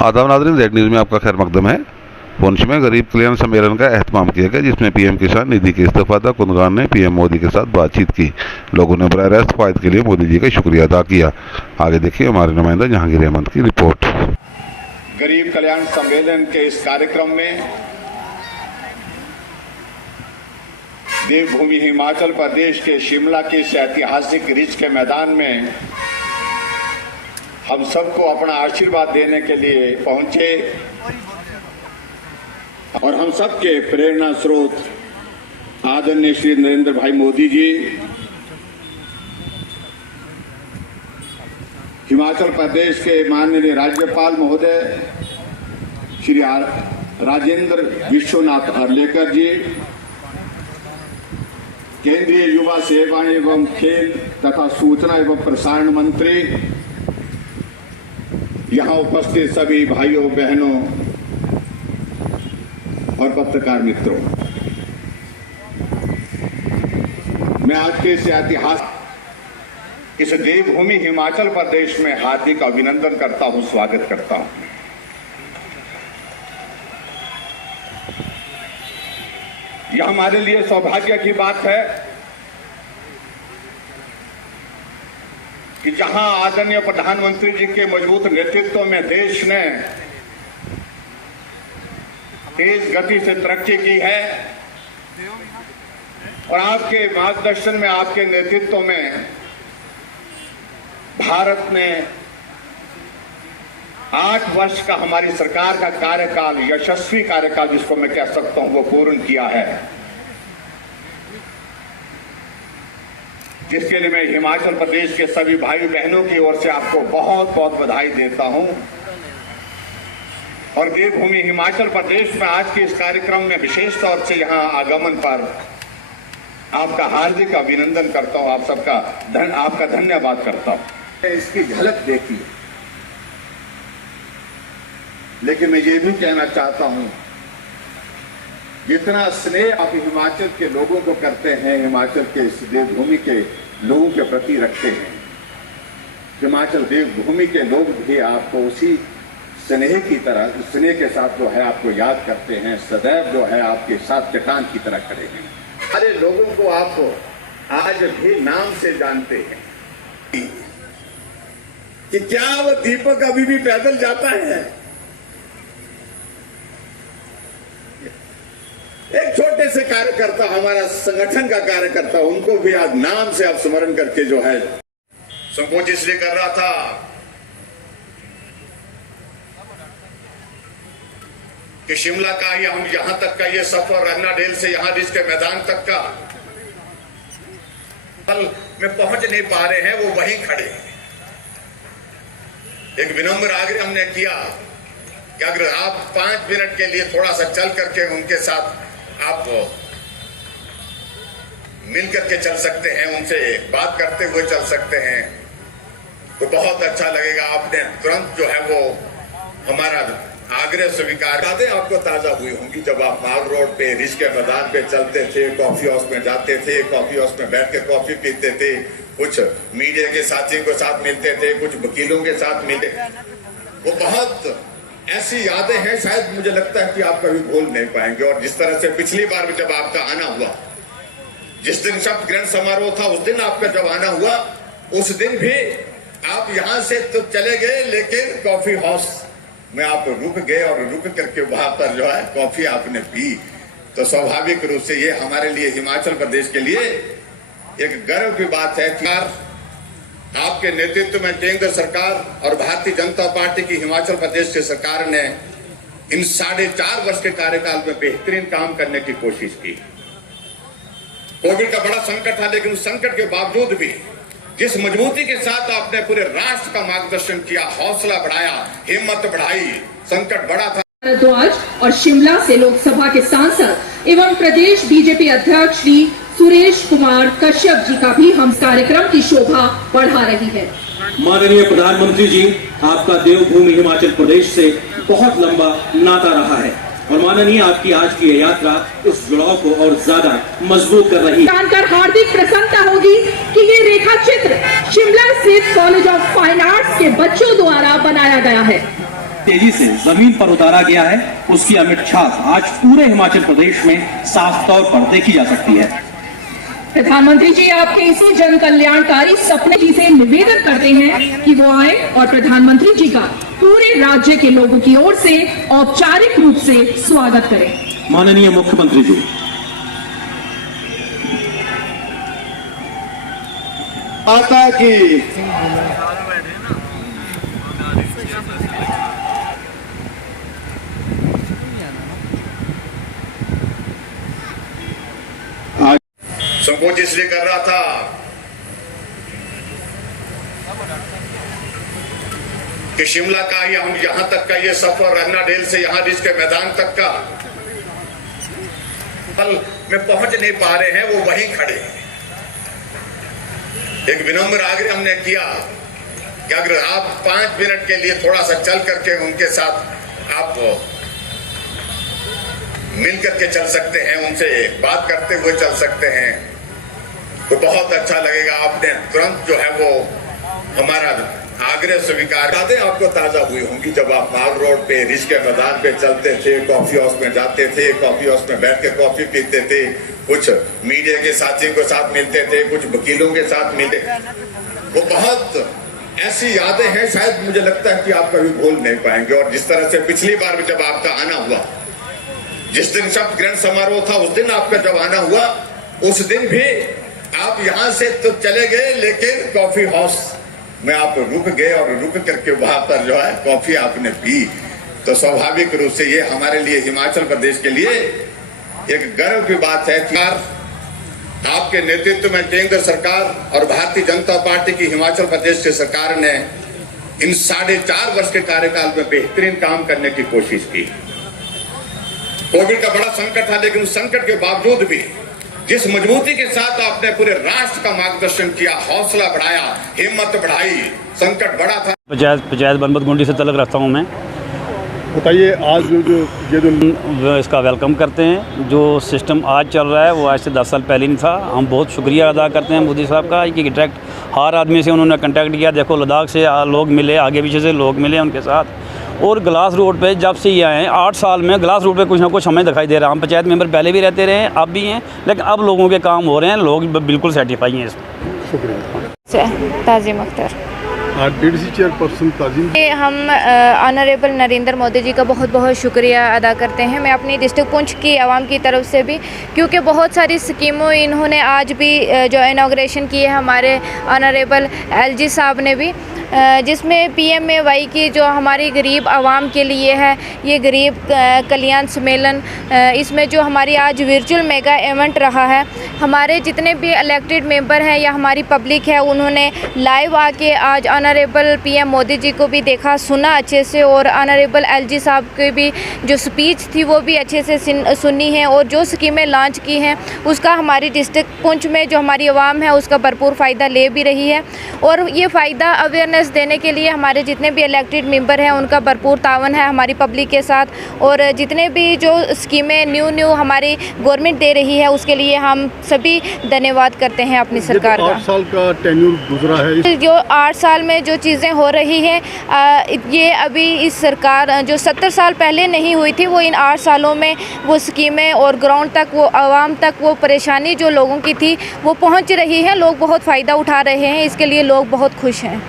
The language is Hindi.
आदाब नाज़रीन, ज़ेड न्यूज़ में आपका खैर मकदम है। पुंछ में गरीब कल्याण सम्मेलन का एहतमाम किया गया, जिसमें पीएम किसान निधि के इस्तेफादा कुंदगान ने पीएम मोदी के साथ बातचीत की। लोगों ने बराह रास्त फ़ायद के लिए मोदी जी का शुक्रिया अदा किया। आगे देखिए हमारे नुमाइंदा जहांगीर अहमद की रिपोर्ट। गरीब कल्याण सम्मेलन के इस कार्यक्रम में देवभूमि हिमाचल प्रदेश के शिमला के इस ऐतिहासिक रिज के मैदान में हम सबको अपना आशीर्वाद देने के लिए पहुंचे और हम सबके प्रेरणा स्रोत आदरणीय श्री नरेंद्र भाई मोदी जी, हिमाचल प्रदेश के माननीय राज्यपाल महोदय श्री राजेंद्र विश्वनाथ अर्लेकर जी, केंद्रीय युवा सेवा एवं खेल तथा सूचना एवं प्रसारण मंत्री, यहाँ उपस्थित सभी भाइयों बहनों और पत्रकार मित्रों, मैं आज के इस ऐतिहासिक इस देवभूमि हिमाचल प्रदेश में हार्दिक अभिनंदन करता हूं, स्वागत करता हूं। यह हमारे लिए सौभाग्य की बात है कि जहां आदरणीय प्रधानमंत्री जी के मजबूत नेतृत्व में देश ने तेज गति से तरक्की की है और आपके मार्गदर्शन में, आपके नेतृत्व में भारत ने 8 वर्ष का हमारी सरकार का कार्यकाल, यशस्वी कार्यकाल जिसको मैं कह सकता हूं, वो पूर्ण किया है, जिसके लिए मैं हिमाचल प्रदेश के सभी भाई बहनों की ओर से आपको बहुत बहुत बधाई देता हूं। और देवभूमि हिमाचल प्रदेश में आज के इस कार्यक्रम में विशेष तौर से यहां आगमन पर आपका हार्दिक अभिनंदन करता हूं, आप सबका आपका धन्यवाद करता हूं। इसकी झलक देखी, लेकिन मैं ये भी कहना चाहता हूं, जितना स्नेह आप हिमाचल के लोगों को करते हैं, हिमाचल के इस देवभूमि के लोगों के प्रति रखते हैं, हिमाचल देवभूमि के लोग भी आपको उसी स्नेह की तरह, स्नेह के साथ जो है आपको याद करते हैं, सदैव जो है आपके साथ चट्टान की तरह खड़े हैं। सारे लोगों को आपको आज भी नाम से जानते हैं कि क्या वो दीपक अभी भी पैदल जाता है। एक छोटे से कार्यकर्ता, हमारा संगठन का कार्यकर्ता, उनको भी आज नाम से आप स्मरण करके जो है संकोच इसलिए कर रहा था कि शिमला का या हम यहां तक का ये सफर रन्नाडेल से यहां रिज के मैदान तक का पल में पहुंच नहीं पा रहे हैं, वो वहीं खड़े हैं। एक विनम्र आग्रह हमने किया कि अगर आप 5 मिनट के लिए थोड़ा सा चल करके उनके साथ आप मिल करके चल सकते हैं, उनसे बात करते हुए चल सकते हैं, तो बहुत अच्छा लगेगा। आपने तुरंत जो है वो हमारा आग्रह स्वीकार। यादें आपको ताजा हुई होंगी जब आप माल रोड पे रिज के मैदान पे चलते थे, कॉफी हाउस में जाते थे, कॉफी हाउस में बैठ के कॉफी पीते थे, कुछ मीडिया के साथियों के साथ मिलते थे, कुछ वकीलों के साथ मिलते। वो बहुत ऐसी यादें हैं, शायद मुझे लगता है कि आप कभी भूल नहीं पाएंगे। और जिस तरह से पिछली बार भी जब आपका आना हुआ, जिस दिन शपथ ग्रहण समारोह था, उस दिन आपका जब आना हुआ, उस दिन भी आप यहां से तो चले गए, लेकिन कॉफी हाउस में आप रुक गए और रुक करके वहां पर जो है कॉफी आपने पी। तो स्वाभाविक रूप से ये हमारे लिए, हिमाचल प्रदेश के लिए एक गर्व की बात है कि आपके नेतृत्व में केंद्र सरकार और भारतीय जनता पार्टी की हिमाचल प्रदेश की सरकार ने इन 4.5 वर्ष के कार्यकाल में बेहतरीन काम करने की कोशिश की। कोविड का बड़ा संकट था, लेकिन उस संकट के बावजूद भी जिस मजबूती के साथ आपने पूरे राष्ट्र का मार्गदर्शन किया, हौसला बढ़ाया, हिम्मत बढ़ाई, संकट बड़ा था। भारद्वाज और शिमला से लोकसभा के सांसद एवं प्रदेश बीजेपी अध्यक्ष श्री सुरेश कुमार कश्यप जी का भी हम कार्यक्रम की शोभा बढ़ा रही है। माननीय प्रधानमंत्री जी, आपका देवभूमि हिमाचल प्रदेश से बहुत लंबा नाता रहा है और माननीय आपकी आज की यात्रा इस जुड़ाव को और ज्यादा मजबूत कर रही है। जानकर हार्दिक प्रसन्नता होगी कि ये रेखा चित्र शिमला स्थित कॉलेज ऑफ फाइन आर्ट्स के बच्चों द्वारा बनाया गया है। तेजी से जमीन पर उतारा गया है, उसकी अमिट छाप आज पूरे हिमाचल प्रदेश में साफ तौर पर देखी जा सकती है। प्रधानमंत्री जी आपके इसी जन कल्याणकारी सपने जी से निवेदन करते हैं कि वो आए और प्रधानमंत्री जी का पूरे राज्य के लोगों की ओर से औपचारिक रूप से स्वागत करें। माननीय मुख्यमंत्री जी। माता की संकोच इसलिए कर रहा था कि शिमला का या हम यहां तक का ये सफर रन्नाडेल से यहां रिज के मैदान तक का पल में पहुंच नहीं पा रहे हैं, वो वहीं खड़े हैं। एक विनम्र आग्रह हमने किया कि अगर आप 5 मिनट के लिए थोड़ा सा चल करके उनके साथ आप मिल करके चल सकते हैं, उनसे बात करते हुए चल सकते हैं, तो बहुत अच्छा लगेगा। आपने तुरंत जो है वो हमारा आग्रह स्वीकार यादें आपको ताजा हुई होंगी जब आप माल रोड पे रिज के मैदान पे चलते थे, कॉफी हाउस में जाते थे, कॉफी हाउस में बैठ के कॉफी पीते थे, कुछ मीडिया के साथियों के साथ मिलते थे, कुछ वकीलों के साथ मिलते। वो बहुत ऐसी यादें हैं, शायद मुझे लगता है कि आप कभी भूल नहीं पाएंगे। और जिस तरह से पिछली बार भी जब आपका आना हुआ, जिस दिन शपथ ग्रहण समारोह था, उस दिन आपका जब आना हुआ, उस दिन भी आप यहां से तो चले गए, लेकिन कॉफी हाउस में आप रुक गए और रुक करके वहां पर जो है कॉफी आपने पी। तो स्वाभाविक रूप से ये हमारे लिए, हिमाचल प्रदेश के लिए एक गर्व की बात है कि आपके नेतृत्व में केंद्र सरकार और भारतीय जनता पार्टी की हिमाचल प्रदेश की सरकार ने इन 4.5 वर्ष के कार्यकाल में बेहतरीन काम करने की कोशिश की। कोविड का बड़ा संकट था, लेकिन उस संकट के बावजूद भी जिस मजबूती के साथ आपने पूरे राष्ट्र का मार्गदर्शन किया, हौसला बढ़ाया, हिम्मत बढ़ाई, संकट बड़ा था। पंचायत बनबत गुंडी से तलक रखता हूँ मैं। बताइए, आज ये जो इसका वेलकम करते हैं। जो सिस्टम आज चल रहा है वो आज से 10 साल पहले नहीं था। हम बहुत शुक्रिया अदा करते हैं मोदी साहब का कि डायरेक्ट हर आदमी से उन्होंने कांटेक्ट किया। देखो, लद्दाख से लोग मिले, आगे पीछे से लोग मिले उनके साथ। और ग्लास रोड पे जब से ये आए हैं 8 साल में ग्लास रोड पे कुछ ना कुछ हमें दिखाई दे रहा है। हम पंचायत मेंबर पहले भी रहते रहे हैं, अब भी हैं, लेकिन अब लोगों के काम हो रहे हैं, लोग बिल्कुल सेटिस्फाई हैं इसमें। शुक्रिया। ताजिम अख्तर। डीडीसी चेयरपर्सन ताजिम, हम ऑनरेबल नरेंद्र मोदी जी का बहुत बहुत शुक्रिया अदा करते हैं। मैं अपनी डिस्ट्रिक्ट पुंछ की आवाम की तरफ से भी, क्योंकि बहुत सारी स्कीमों इन्होंने आज भी जो इनॉग्रेशन की है हमारे ऑनरेबल एलजी साहब ने भी, जिसमें PMAY की जो हमारी गरीब आवाम के लिए है, ये गरीब कल्याण सम्मेलन, इसमें जो हमारी आज वर्चुअल मेगा इवेंट रहा है, हमारे जितने भी इलेक्टेड मेंबर हैं या हमारी पब्लिक है, उन्होंने लाइव आके आज ऑनरेबल PM मोदी जी को भी देखा, सुना अच्छे से, और ऑनरेबल LG साहब की भी जो स्पीच थी वो भी अच्छे से सुनी है, और जो स्कीमें लॉन्च की हैं उसका हमारी डिस्ट्रिक्ट पुंछ में जो हमारी आवाम है उसका भरपूर फ़ायदा ले भी रही है। और ये फ़ायदा अवेयरनेस देने के लिए हमारे जितने भी इलेक्टेड मेंबर हैं उनका भरपूर तावन है हमारी पब्लिक के साथ। और जितने भी जो स्कीमें न्यू हमारी गवर्नमेंट दे रही है उसके लिए हम सभी धन्यवाद करते हैं अपनी सरकार का। 8 साल का टेन्यूर गुजरा है। जो 8 साल में जो चीज़ें हो रही हैं, ये अभी इस सरकार जो 70 साल पहले नहीं हुई थी, वो इन 8 सालों में वो स्कीमें और ग्राउंड तक, वो आवाम तक वो परेशानी जो लोगों की थी वो पहुंच रही है। लोग बहुत फ़ायदा उठा रहे हैं, इसके लिए लोग बहुत खुश हैं।